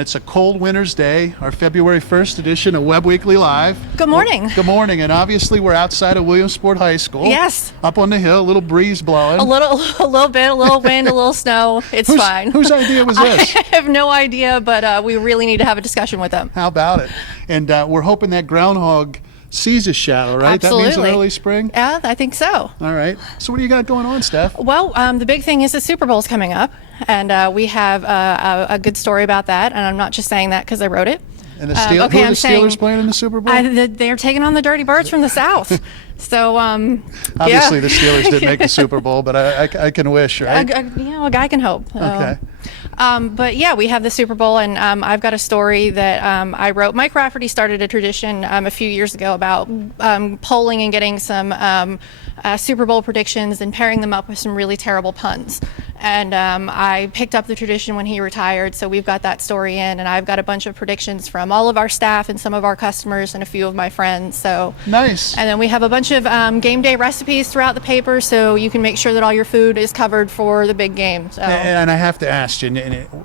and it's a cold winter's day, our February 1st edition of Webb Weekly Live. Good morning. Good morning, and obviously we're outside of Williamsport High School. Yes. Up on the hill, a little breeze blowing. A little bit, a little wind, a little snow. It's fine. Whose idea was this? I have no idea, but we really need to have a discussion with them. How about it? And we're hoping that groundhog sees a shadow, right? Absolutely. That means early spring? Yeah, I think so. All right. So what do you got going on, Steph? Well, the big thing is the Super Bowl's coming up, and we have a good story about that, and I'm not just saying that because I wrote it. And the who are the Steelers playing in the Super Bowl? They're taking on the Dirty Birds from the South. So, obviously yeah. the Steelers didn't make the Super Bowl, but I can wish, right? A guy can hope. Okay. But yeah, we have the Super Bowl, and I've got a story that I wrote. Mike Rafferty started a tradition a few years ago about polling and getting some Super Bowl predictions and pairing them up with some really terrible puns. And I picked up the tradition when he retired, so we've got that story in, and I've got a bunch of predictions from all of our staff and some of our customers and a few of my friends. So nice. And then we have a bunch of game day recipes throughout the paper, so you can make sure that all your food is covered for the big game. So. And I have to ask you,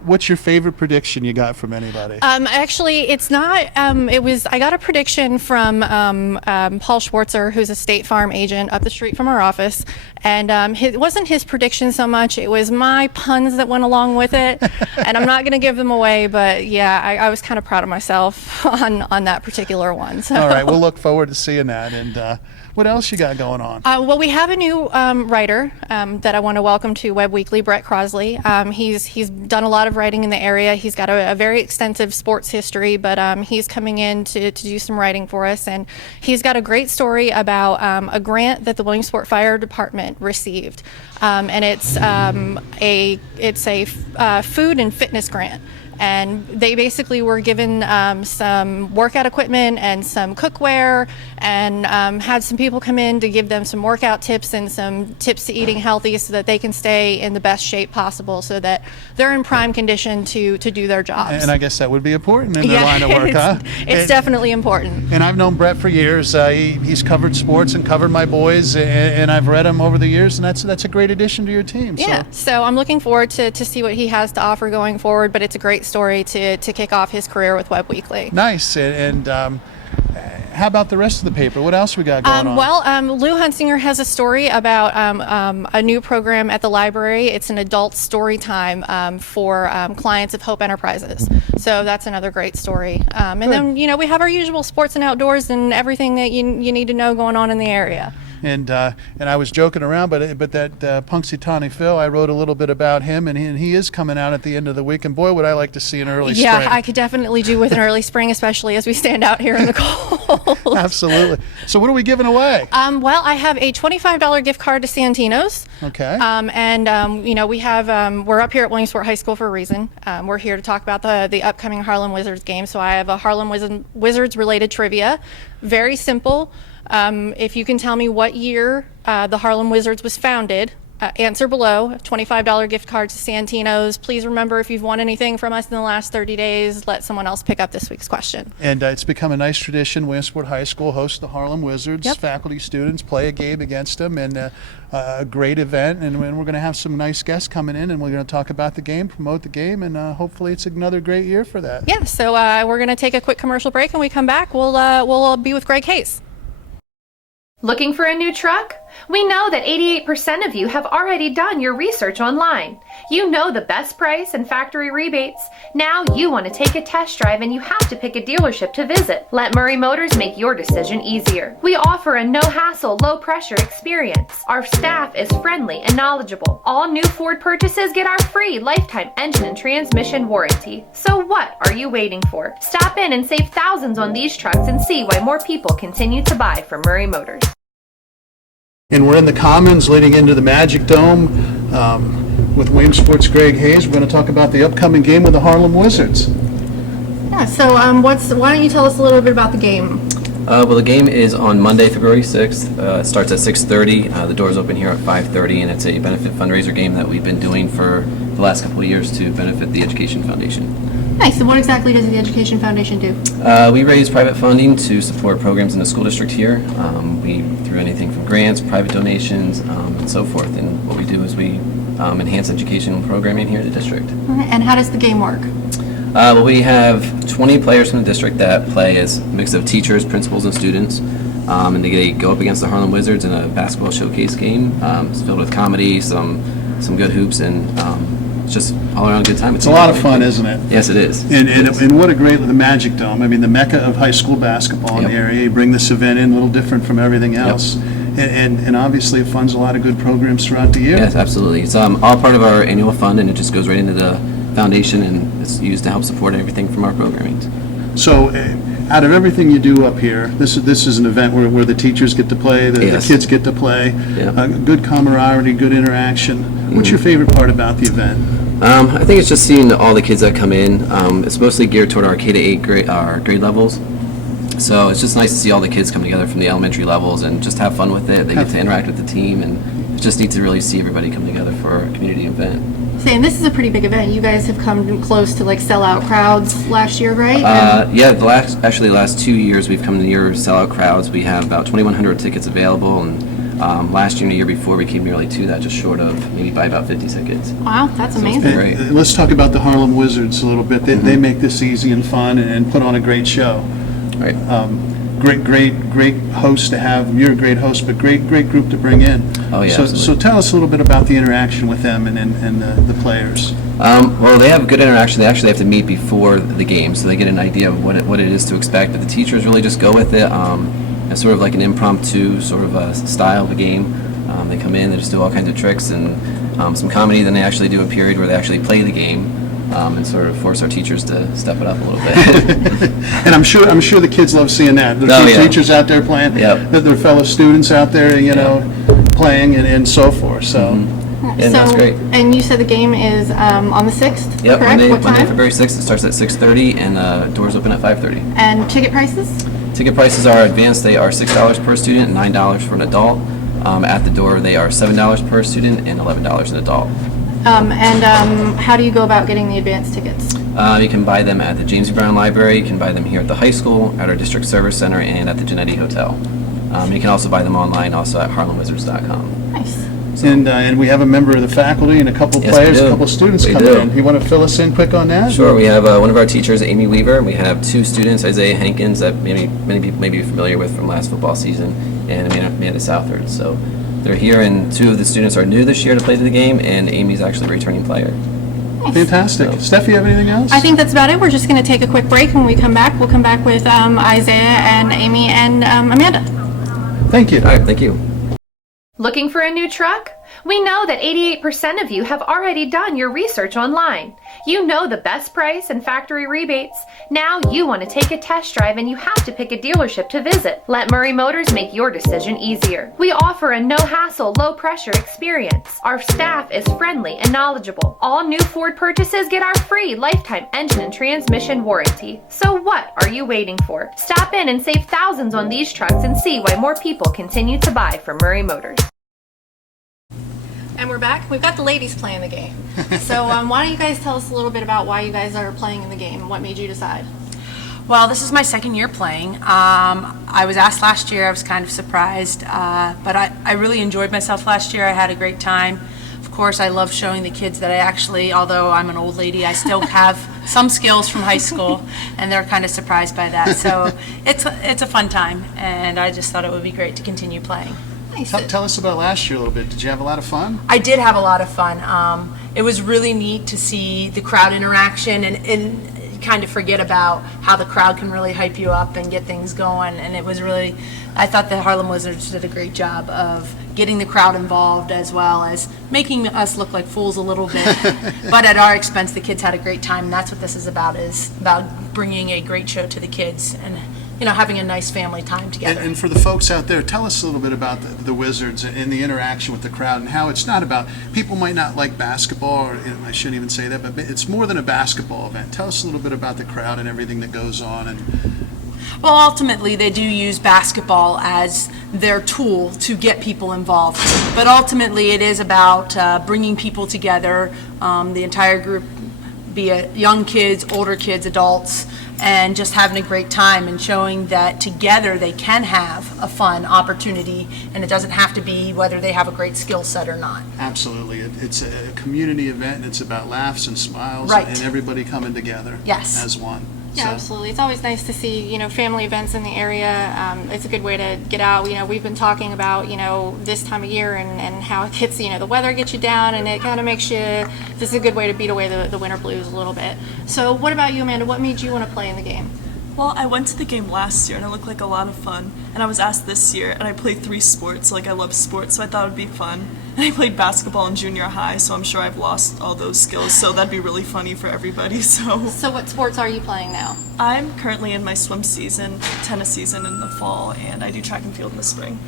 what's your favorite prediction you got from anybody? Actually, it's not. I got a prediction from Paul Schwartzer, who's a State Farm agent up the street from our office, and it wasn't his prediction so much. It was my puns that went along with it, and I'm not going to give them away, but yeah, I was kind of proud of myself on that particular one. So. All right, we'll look forward to seeing that. And what else you got going on? Well, we have a new writer that I want to welcome to Webb Weekly, Brett Crosley. He's done a lot of writing in the area. He's got a very extensive sports history, but he's coming in to do some writing for us, and he's got a great story about a grant that the Williamsport Fire Department received, and it's a food and fitness grant. And they basically were given some workout equipment and some cookware, and had some people come in to give them some workout tips and some tips to eating healthy so that they can stay in the best shape possible so that they're in prime condition to do their jobs. And I guess that would be important in their line of work, huh? It's definitely important. And I've known Brett for years. He's covered sports and covered my boys, and I've read him over the years, and that's a great addition to your team. Yeah, so I'm looking forward to see what he has to offer going forward, but it's a great story to kick off his career with Webb Weekly. Nice. And how about the rest of the paper? What else we got going on? Well, Lou Hunsinger has a story about a new program at the library. It's an adult story time for clients of Hope Enterprises. So that's another great story. And then, we have our usual sports and outdoors and everything that you need to know going on in the area. And I was joking around, but that Punxsutawney Phil, I wrote a little bit about him, and he is coming out at the end of the week. And boy, would I like to see an early spring. Yeah, I could definitely do with an early spring, especially as we stand out here in the cold. Absolutely. So what are we giving away? Well, I have a $25 gift card to Santino's. Okay. We have we're up here at Williamsport High School for a reason. We're here to talk about the upcoming Harlem Wizards game. So I have a Harlem Wizards related trivia. Very simple. If you can tell me what year the Harlem Wizards was founded, answer below. $25 gift card to Santino's. Please remember, if you've won anything from us in the last 30 days, let someone else pick up this week's question. And it's become a nice tradition. Williamsport High School hosts the Harlem Wizards. Yep. Faculty, students play a game against them, and a great event. And we're going to have some nice guests coming in, and we're going to talk about the game, promote the game, and hopefully it's another great year for that. Yeah, so we're going to take a quick commercial break, and when we come back, we'll be with Greg Hayes. Looking for a new truck? We know that 88% of you have already done your research online. You know the best price and factory rebates. Now you want to take a test drive and you have to pick a dealership to visit. Let Murray Motors make your decision easier. We offer a no-hassle, low-pressure experience. Our staff is friendly and knowledgeable. All new Ford purchases get our free lifetime engine and transmission warranty. So what are you waiting for? Stop in and save thousands on these trucks and see why more people continue to buy from Murray Motors. And we're in the Commons leading into the Magic Dome with Williamsport's Greg Hayes. We're going to talk about the upcoming game with the Harlem Wizards. Yeah, so why don't you tell us a little bit about the game? Well, the game is on Monday, February 6th. It starts at 6:30. The doors open here at 5:30, and it's a benefit fundraiser game that we've been doing for the last couple of years to benefit the Education Foundation. Nice. So what exactly does the Education Foundation do? We raise private funding to support programs in the school district here. We through anything from grants, private donations, and so forth. And what we do is we enhance educational programming here in the district. And how does the game work? Well, we have 20 players from the district that play as a mix of teachers, principals, and students. And they go up against the Harlem Wizards in a basketball showcase game. It's filled with comedy, some good hoops, and it's just all around a good time. It's a lot of fun, isn't it? Yes, it is. And what a great, the Magic Dome. I mean, the mecca of high school basketball in Yep. the area. You bring this event in, a little different from everything else. And obviously it funds a lot of good programs throughout the year. Yes, absolutely. It's all part of our annual fund, and it just goes right into the foundation, and it's used to help support everything from our programming. So out of everything you do up here, this is an event where the teachers get to play, the Yes. kids get to play, Yeah. good camaraderie, good interaction. What's your favorite part about the event? I think it's just seeing all the kids that come in. It's mostly geared toward our K to 8 grade levels. So it's just nice to see all the kids come together from the elementary levels and just have fun with it. They get to interact with the team, and it's just neat to really see everybody come together for a community event. Saying this is a pretty big event. You guys have come close to like sellout crowds last year, right? Yeah, the last 2 years we've come near sellout crowds. We have about 2,100 tickets available, and last year and the year before we came nearly to that, just short of maybe by about 50 tickets. Wow, that's it's amazing. great. Let's talk about the Harlem Wizards a little bit. They make this easy and fun and put on a great show. Right. Great host to have. You're a great host, but great group to bring in. Oh, yeah, So absolutely. tell us a little bit about the interaction with them and the players. Well, they have good interaction. They actually have to meet before the game, so they get an idea of what it is to expect. But the teachers really just go with it. It's sort of like an impromptu sort of a style of a game. They come in, they just do all kinds of tricks and some comedy. Then they actually do a period where they actually play the game. And sort of force our teachers to step it up a little bit. And I'm sure the kids love seeing that. The Oh, yeah. teachers out there playing, Yep. their fellow students out there, playing and so forth. So. And that's great. And you said the game is on the 6th, Yep, correct? What Monday, time? February 6th. It starts at 6:30, and doors open at 5:30. And ticket prices? Ticket prices are advanced. They are $6 per student, $9 for an adult. At the door, they are $7 per student and $11 an adult. How do you go about getting the advance tickets? You can buy them at the James E. Brown Library. You can buy them here at the high school, at our district service center, and at the Genetti Hotel. You can also buy them online, also at harlemwizards.com. Nice. And we have a member of the faculty and a couple Yes, players, we do. a couple students We coming do. in. You want to fill us in quick on that? Sure. We have one of our teachers, Amy Weaver. We have 2 students, Isaiah Hankins, that many people may be familiar with from last football season, and Amanda Southard. So they're here, and 2 of the students are new this year to play the game, and Amy's actually a returning player. Fantastic. Steph, you have anything else? I think that's about it. We're just going to take a quick break. When we come back, we'll come back with Isaiah and Amy and Amanda. Thank you. All right. Thank you. Looking for a new truck? We know that 88% of you have already done your research online. You know the best price and factory rebates. Now you want to take a test drive and you have to pick a dealership to visit. Let Murray Motors make your decision easier. We offer a no-hassle, low-pressure experience. Our staff is friendly and knowledgeable. All new Ford purchases get our free lifetime engine and transmission warranty. So what are you waiting for? Stop in and save thousands on these trucks and see why more people continue to buy from Murray Motors. And we're back. We've got the ladies playing the game. So why don't you guys tell us a little bit about why you guys are playing in the game? What made you decide? Well, this is my second year playing. I was asked last year. I was kind of surprised, but I really enjoyed myself last year. I had a great time. Of course, I love showing the kids that I actually, although I'm an old lady, I still have some skills from high school, and they're kind of surprised by that. So it's a fun time, and I just thought it would be great to continue playing. Nice. Tell us about last year a little bit. Did you have a lot of fun? I did have a lot of fun. It was really neat to see the crowd interaction and kind of forget about how the crowd can really hype you up and get things going. And it was really, I thought the Harlem Wizards did a great job of getting the crowd involved as well as making us look like fools a little bit. But at our expense, the kids had a great time. And that's what this is about bringing a great show to the kids and having a nice family time together. And for the folks out there, tell us a little bit about the Wizards and the interaction with the crowd and how it's not about, people might not like basketball, or I shouldn't even say that, but it's more than a basketball event. Tell us a little bit about the crowd and everything that goes on. Well, ultimately, they do use basketball as their tool to get people involved. But ultimately, it is about bringing people together, the entire group be it young kids, older kids, adults, and just having a great time and showing that together they can have a fun opportunity, and it doesn't have to be whether they have a great skill set or not. Absolutely. It's a community event, and it's about laughs and smiles Right. and everybody coming together Yes. as one. Yeah, So- absolutely. It's always nice to see, family events in the area. It's a good way to get out. We've been talking about, this time of year and how it gets, the weather gets you down, and it kind of makes you, this is a good way to beat away the winter blues a little bit. So what about you, Amanda? What made you want to play in the game? Well, I went to the game last year and it looked like a lot of fun. And I was asked this year, and I played 3 sports. Like, I love sports, so I thought it would be fun. And I played basketball in junior high, so I'm sure I've lost all those skills. So that'd be really funny for everybody. So what sports are you playing now? I'm currently in my swim season, tennis season in the fall, and I do track and field in the spring.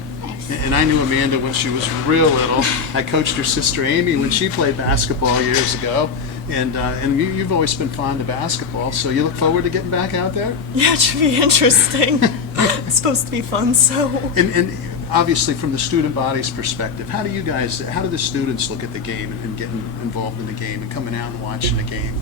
And I knew Amanda when she was real little. I coached her sister Amy when she played basketball years ago. And you've always been fond of basketball, so you look forward to getting back out there? Yeah, it should be interesting. It's supposed to be fun, so. And obviously, from the student body's perspective, how do the students look at the game and getting involved in the game and coming out and watching the game?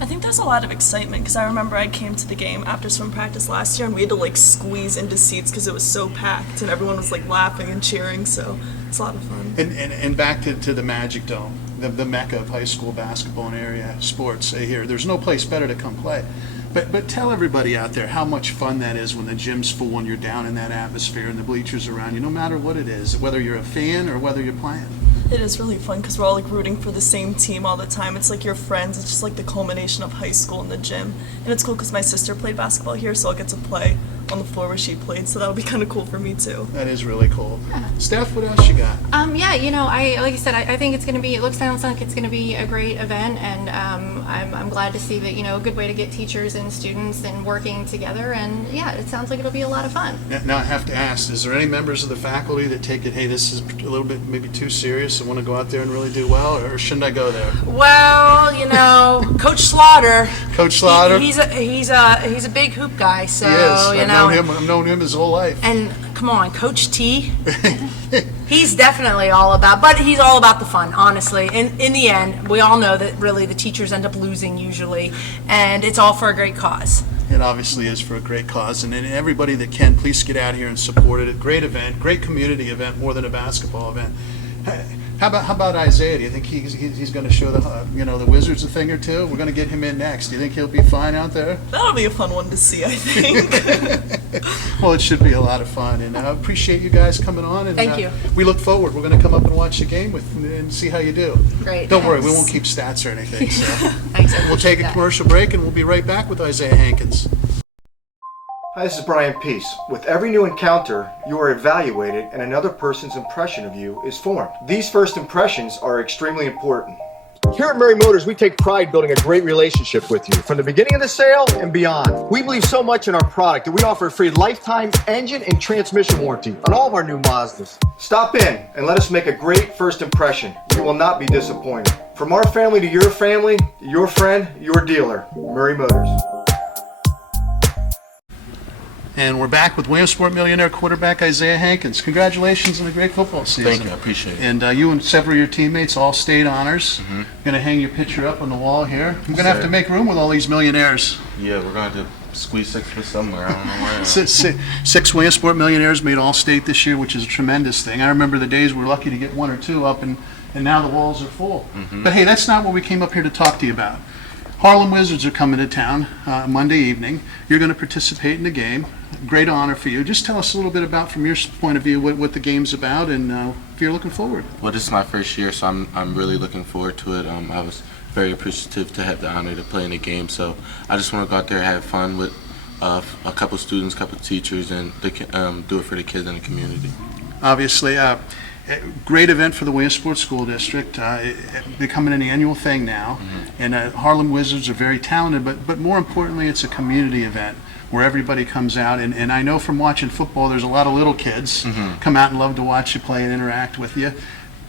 I think there's a lot of excitement because I remember I came to the game after swim practice last year and we had to like squeeze into seats because it was so packed and everyone was like laughing and cheering, so it's a lot of fun. And back to the Magic Dome, the mecca of high school basketball and area sports here. There's no place better to come play. But tell everybody out there how much fun that is when the gym's full and you're down in that atmosphere and the bleachers around you, no matter what it is, whether you're a fan or whether you're playing. It is really fun because we're all like rooting for the same team all the time. It's like your friends. It's just like the culmination of high school in the gym. And it's cool because my sister played basketball here, so I'll get to play on the floor where she played. So that'll be kind of cool for me too. That is really cool. Steph, what else you got? Like I said, I think it's going to be, sounds like it's going to be a great event, and I'm glad to see that, a good way to get teachers and students and working together, and yeah, it sounds like it'll be a lot of fun. Now I have to ask, is there any members of the faculty that take it, hey, this is a little bit maybe too serious and want to go out there and really do well, or shouldn't I go there? Well, Coach Slaughter. Coach Slaughter? He's a big hoop guy, so He is. I've known him his whole life. And come on, Coach T. He's definitely all about, he's all about the fun, honestly. In the end, we all know that really the teachers end up losing usually, and it's all for a great cause. It obviously is for a great cause, and everybody that can, please get out here and support it. A great event, great community event, more than a basketball event. How about Isaiah? Do you think he's going to show the Wizards a thing or two? We're going to get him in next. Do you think he'll be fine out there? That'll be a fun one to see, I think. Well, it should be a lot of fun, and I appreciate you guys coming on. And, Thank you. We look forward. We're going to come up and watch the game and see how you do. Great. Don't worry, we won't keep stats or anything. So Thanks. we'll take a commercial break, and we'll be right back with Isaiah Hankins. Hi, this is Brian Peace. With every new encounter, you are evaluated and another person's impression of you is formed. These first impressions are extremely important. Here at Murray Motors, we take pride building a great relationship with you from the beginning of the sale and beyond. We believe so much in our product that we offer a free lifetime engine and transmission warranty on all of our new Mazdas. Stop in and let us make a great first impression. You will not be disappointed. From our family to your family, your friend, your dealer, Murray Motors. And we're back with Williamsport millionaire quarterback Isaiah Hankins. Congratulations on a great football season. Thank you, I appreciate it. And you and several of your teammates all state honors. Going to hang your picture up on the wall here. I'm going to have to make room with all these millionaires. Yeah, we're going to have to squeeze 6 for somewhere. I don't know where. Six Williamsport millionaires made all-state this year, which is a tremendous thing. I remember the days we were lucky to get 1 or 2 up, and now the walls are full. But hey, that's not what we came up here to talk to you about. Harlem Wizards are coming to town Monday evening. You're going to participate in the game. Great honor for you. Just tell us a little bit about, from your point of view, what the game's about, and if you're looking forward. Well, this is my first year, so I'm really looking forward to it. I was very appreciative to have the honor to play in the game, so I just want to go out there and have fun with a couple students, a couple teachers, and do it for the kids in the community. Obviously, great event for the Williamsport School District, becoming an annual thing now. And Harlem Wizards are very talented, but more importantly, it's a community event where everybody comes out. And I know from watching football, there's a lot of little kids come out and love to watch you play and interact with you.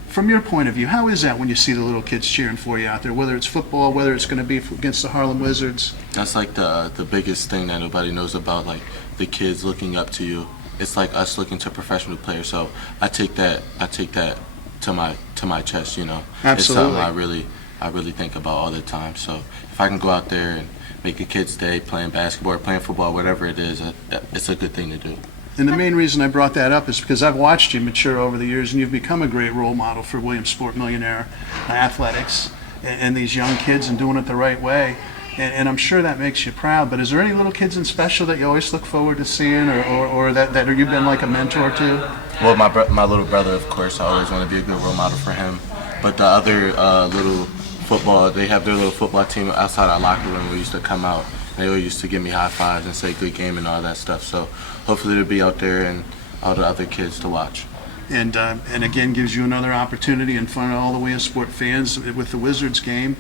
From your point of view, how is that when you see the little kids cheering for you out there, whether it's football, whether it's going to be against the Harlem Wizards? That's like the biggest thing that nobody knows about, like the kids looking up to you. It's like us looking to professional players. So I take that to my chest, you know. Absolutely. It's something I really think about all the time. So if I can go out there and make a kid's day playing basketball or playing football, whatever it is, it's a good thing to do. And the main reason I brought that up is because I've watched you mature over the years, and you've become a great role model for Williamsport Millionaire athletics and these young kids, and doing it the right way. And I'm sure that makes you proud. But is there any little kids in special that you always look forward to seeing, or that you've been like a mentor to? Well, my little brother, of course, I always want to be a good role model for him. But the other little football, they have their little football team outside our locker room. We used to come out. They always used to give me high fives and say good game and all that stuff. So hopefully they'll be out there and all the other kids to watch. And again, gives you another opportunity in front of all the Williamsport fans with the Wizards game.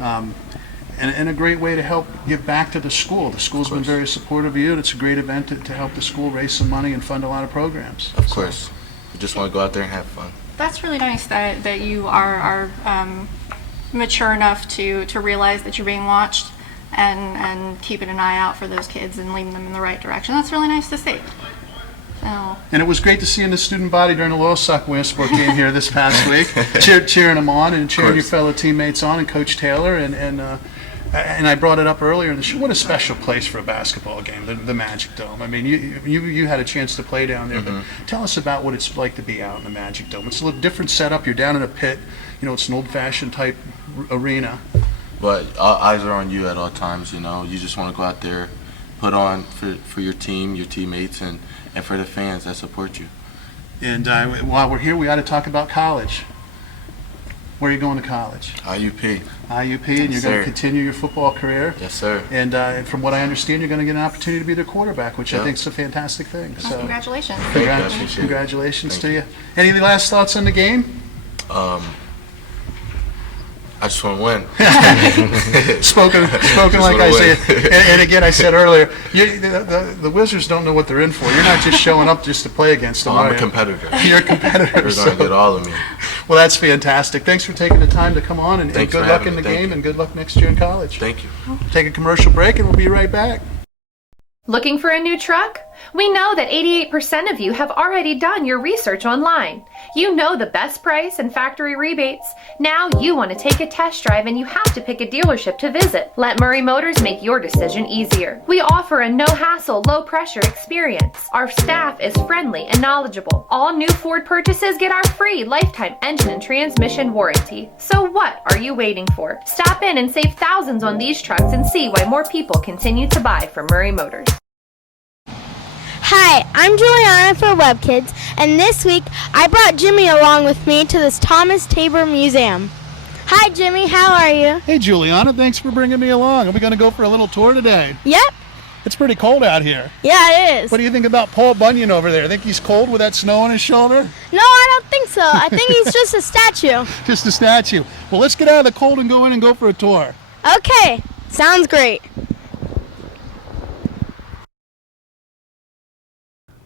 And a great way to help give back to the school. The school's been very supportive of you, and it's a great event to help the school raise some money and fund a lot of programs. Of course. We just want to go out there and have fun. That's really nice that you are mature enough to realize that you're being watched and keeping an eye out for those kids and leading them in the right direction. That's really nice to see. So. And it was great to see in the student body during the Loyalsock Williamsport game here this past week, cheering them on and cheering your fellow teammates on, and Coach Taylor. And I brought it up earlier in the show. What a special place for a basketball game, the Magic Dome. I mean, you had a chance to play down there, but tell us about what it's like to be out in the Magic Dome. It's a little different setup. You're down in a pit. It's an old-fashioned type arena. But all eyes are on you at all times. You just want to go out there, put on for your team, your teammates, and for the fans that support you. And while we're here, we ought to talk about college. Where are you going to college? IUP. IUP, and you're going to continue your football career. Yes, sir. And from what I understand, you're going to get an opportunity to be their quarterback, which I think is a fantastic thing. So congratulations. Congratulations to you. Any last thoughts on the game? I just want to win. spoken like I say. And again, I said earlier, the Wizards don't know what they're in for. You're not just showing up just to play against them. I'm a competitor. You're a competitor. They're going to get all of me. Well, that's fantastic. Thanks for taking the time to come on, and good luck in the game, and good luck next year in college. Thank you. Take a commercial break, and we'll be right back. Looking for a new truck? We know that 88% of you have already done your research online. You know the best price and factory rebates. Now you want to take a test drive and you have to pick a dealership to visit. Let Murray Motors make your decision easier. We offer a no-hassle, low-pressure experience. Our staff is friendly and knowledgeable. All new Ford purchases get our free lifetime engine and transmission warranty. So what are you waiting for? Stop in and save thousands on these trucks and see why more people continue to buy from Murray Motors. Hi, I'm Juliana for Webb Kids, and this week I brought Jimmy along with me to this Thomas Tabor Museum. Hi Jimmy, how are you? Hey Juliana, thanks for bringing me along. Are we going to go for a little tour today? Yep. It's pretty cold out here. Yeah, it is. What do you think about Paul Bunyan over there? Think he's cold with that snow on his shoulder? No, I don't think so. I think he's just a statue. Just a statue. Well, let's get out of the cold and go in and go for a tour. Okay, sounds great.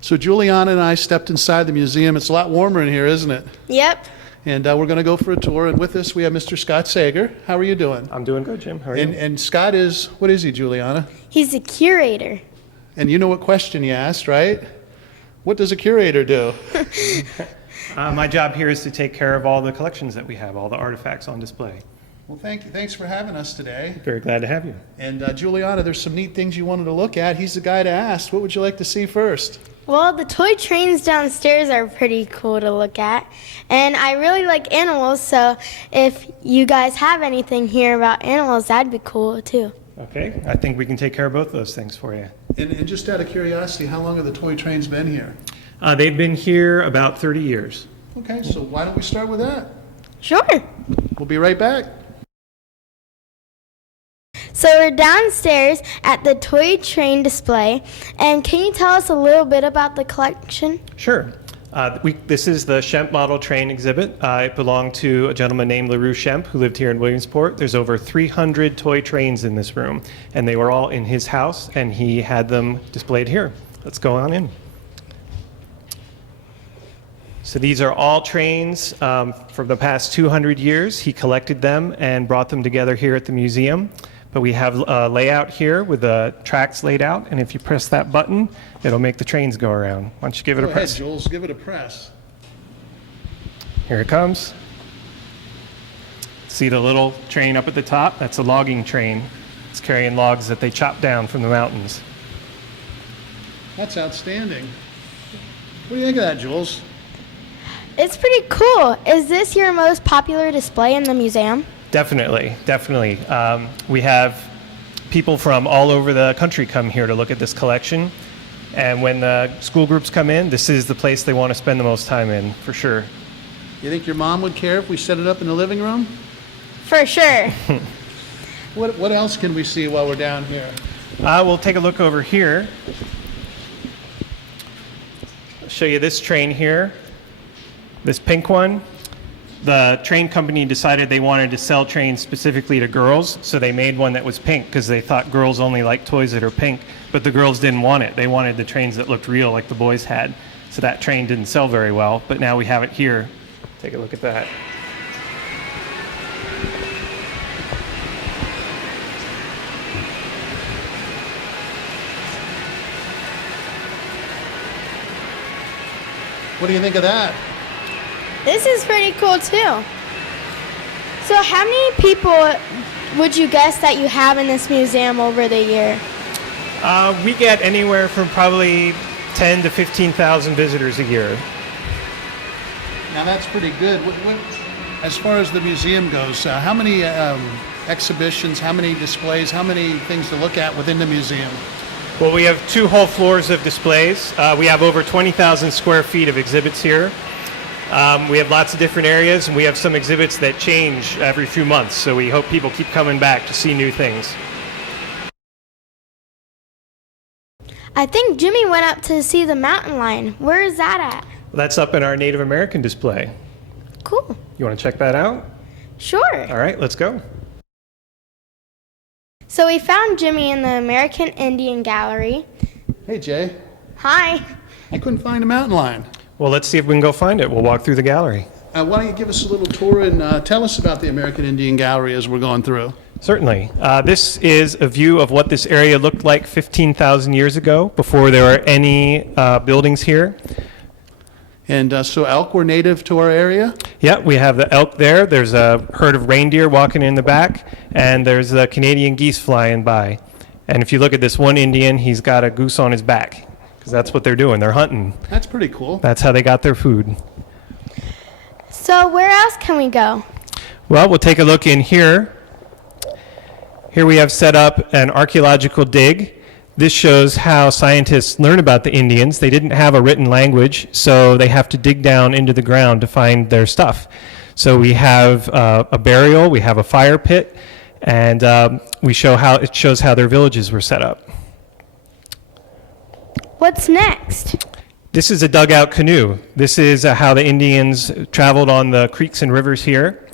So Juliana and I stepped inside the museum. It's a lot warmer in here, isn't it? Yep. And we're going to go for a tour. And with us, we have Mr. Scott Sager. How are you doing? I'm doing good, Jim. How are you? And Scott is, what is he, Juliana? He's a curator. And you know what question you asked, right? What does a curator do? My job here is to take care of all the collections that we have, all the artifacts on display. Well, thank you. Thanks for having us today. Very glad to have you. And Juliana, there's some neat things you wanted to look at. He's the guy to ask. What would you like to see first? Well, the toy trains downstairs are pretty cool to look at. And I really like animals, so if you guys have anything here about animals, that'd be cool too. Okay, I think we can take care of both those things for you. And just out of curiosity, how long have the toy trains been here? They've been here about 30 years. Okay, so why don't we start with that? Sure. We'll be right back. So we're downstairs at the toy train display, and can you tell us a little bit about the collection? Sure. This is the Shemp model train exhibit. It belonged to a gentleman named LaRue Shemp who lived here in Williamsport. There's over 300 toy trains in this room, and they were all in his house, and he had them displayed here. Let's go on in. So these are all trains from the past 200 years. He collected them and brought them together here at the museum. But we have a layout here with the tracks laid out, and if you press that button, it'll make the trains go around. Why don't you give it a press? Go ahead, Jules. Give it a press. Here it comes. See the little train up at the top? That's a logging train. It's carrying logs that they chop down from the mountains. That's outstanding. What do you think of that, Jules? It's pretty cool. Is this your most popular display in the museum? Definitely, definitely. We have people from all over the country come here to look at this collection. And when the school groups come in, this is the place they want to spend the most time in, for sure. You think your mom would care if we set it up in the living room? For sure. What else can we see while we're down here? We'll take a look over here. I'll show you this train here, this pink one. The train company decided they wanted to sell trains specifically to girls, so they made one that was pink because they thought girls only like toys that are pink, but the girls didn't want it. They wanted the trains that looked real like the boys had, so that train didn't sell very well, but now we have it here. Take a look at that. What do you think of that? This is pretty cool too. So how many people would you guess that you have in this museum over the year? We get anywhere from probably 10 to 15,000 visitors a year. Now that's pretty good. As far as the museum goes, how many exhibitions, how many displays, how many things to look at within the museum? Well, we have 2 whole floors of displays. We have over 20,000 square feet of exhibits here. We have lots of different areas, and we have some exhibits that change every few months, so we hope people keep coming back to see new things. I think Jimmy went up to see the mountain lion. Where is that at? That's up in our Native American display. Cool. You want to check that out? Sure. All right, let's go. So we found Jimmy in the American Indian Gallery. Hey, Jay. Hi. I couldn't find a mountain lion. Well, let's see if we can go find it. We'll walk through the gallery. Why don't you give us a little tour and tell us about the American Indian Gallery as we're going through? Certainly. This is a view of what this area looked like 15,000 years ago, before there were any buildings here. And so elk were native to our area? Yeah, we have the elk there. There's a herd of reindeer walking in the back, and there's the Canadian geese flying by. And if you look at this one Indian, he's got a goose on his back, because that's what they're doing. They're hunting. That's pretty cool. That's how they got their food. So where else can we go? Well, we'll take a look in here. Here we have set up an archaeological dig. This shows how scientists learn about the Indians. They didn't have a written language, so they have to dig down into the ground to find their stuff. So we have a burial, we have a fire pit, and it shows how their villages were set up. What's next? This is a dugout canoe. This is how the Indians traveled on the creeks and rivers here.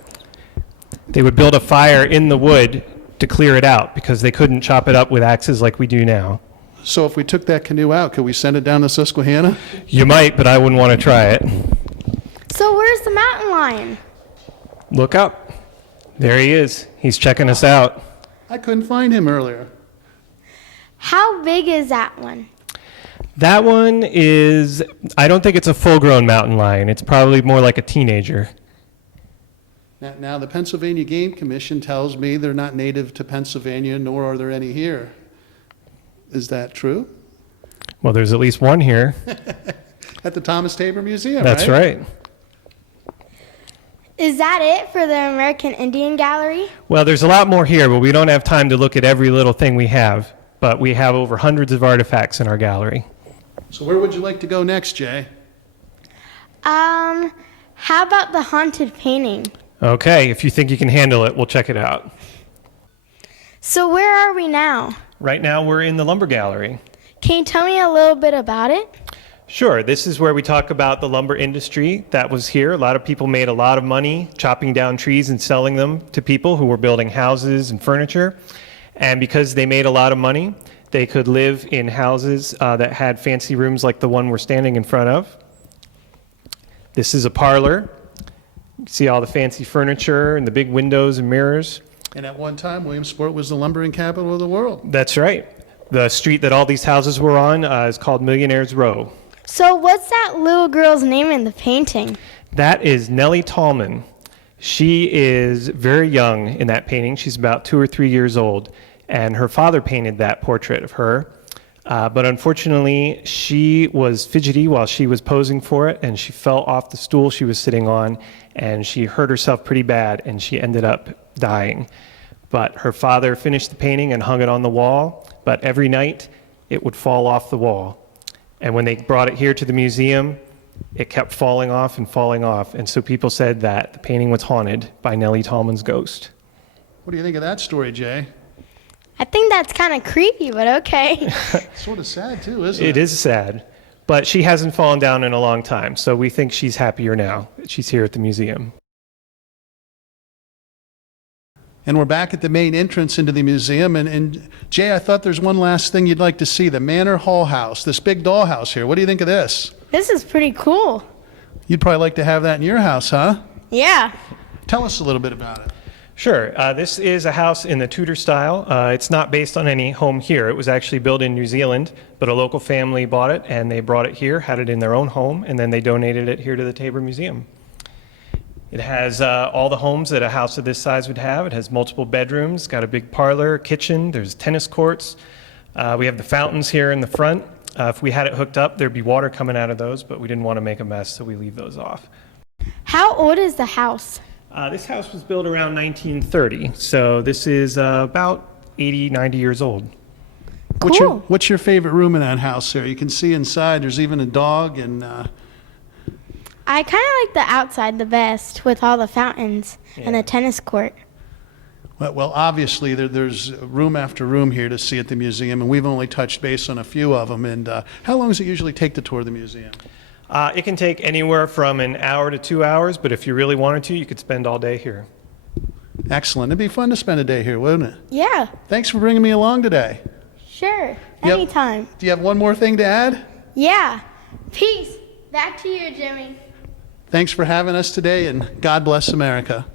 They would build a fire in the wood to clear it out because they couldn't chop it up with axes like we do now. So if we took that canoe out, could we send it down the Susquehanna? You might, but I wouldn't want to try it. So where's the mountain lion? Look up. There he is. He's checking us out. I couldn't find him earlier. How big is that one? That one is, I don't think it's a full-grown mountain lion. It's probably more like a teenager. Now, the Pennsylvania Game Commission tells me they're not native to Pennsylvania, nor are there any here. Is that true? Well, there's at least one here. At the Thomas Tabor Museum, That's right. Is that it for the American Indian Gallery? Well, there's a lot more here, but we don't have time to look at every little thing we have. But we have over hundreds of artifacts in our gallery. So where would you like to go next, Jay? How about the haunted painting? Okay, if you think you can handle it, we'll check it out. So where are we now? Right now, we're in the lumber gallery. Can you tell me a little bit about it? Sure, this is where we talk about the lumber industry that was here. A lot of people made a lot of money chopping down trees and selling them to people who were building houses and furniture. And because they made a lot of money, they could live in houses that had fancy rooms like the one we're standing in front of. This is a parlor. You can see all the fancy furniture and the big windows and mirrors. And at one time, Williamsport was the lumbering capital of the world. That's right. The street that all these houses were on is called Millionaire's Row. So what's that little girl's name in the painting? That is Nellie Tallman. She is very young in that painting. She's about 2 or 3 years old, and her father painted that portrait of her. But unfortunately, she was fidgety while she was posing for it, and she fell off the stool she was sitting on, and she hurt herself pretty bad, and she ended up dying. But her father finished the painting and hung it on the wall, but every night it would fall off the wall. And when they brought it here to the museum, it kept falling off, and so people said that the painting was haunted by Nellie Tallman's ghost. What do you think of that story, Jay? I think that's kind of creepy, but okay. Sort of sad too, isn't it? It is sad, but she hasn't fallen down in a long time, so we think she's happier now that she's here at the museum. And we're back at the main entrance into the museum. And Jay, I thought there's one last thing you'd like to see, the Manor Hall House, this big dollhouse here. What do you think of this? This is pretty cool. You'd probably like to have that in your house, huh? Yeah. Tell us a little bit about it. Sure. This is a house in the Tudor style. It's not based on any home here. It was actually built in New Zealand, but a local family bought it and they brought it here, had it in their own home, and then they donated it here to the Tabor Museum. It has all the homes that a house of this size would have. It has multiple bedrooms, got a big parlor, kitchen, there's tennis courts. We have the fountains here in the front. If we had it hooked up, there'd be water coming out of those, but we didn't want to make a mess, so we leave those off. How old is the house? This house was built around 1930, so this is about 80, 90 years old. Cool. What's your favorite room in that house there? You can see inside, there's even a dog, and I kind of like the outside the best with all the fountains and the tennis court. well, obviously there's room after room here to see at the museum, and we've only touched base on a few of them. And how long does it usually take to tour the museum? It can take anywhere from an hour to 2 hours, but if you really wanted to, you could spend all day here. Excellent. It'd be fun to spend a day here, wouldn't it? Yeah, Thanks for bringing me along today. sure. Yep. Anytime. Do you have one more thing to add? Yeah. Peace. Back to you, Jimmy. Thanks for having us today, and God bless America.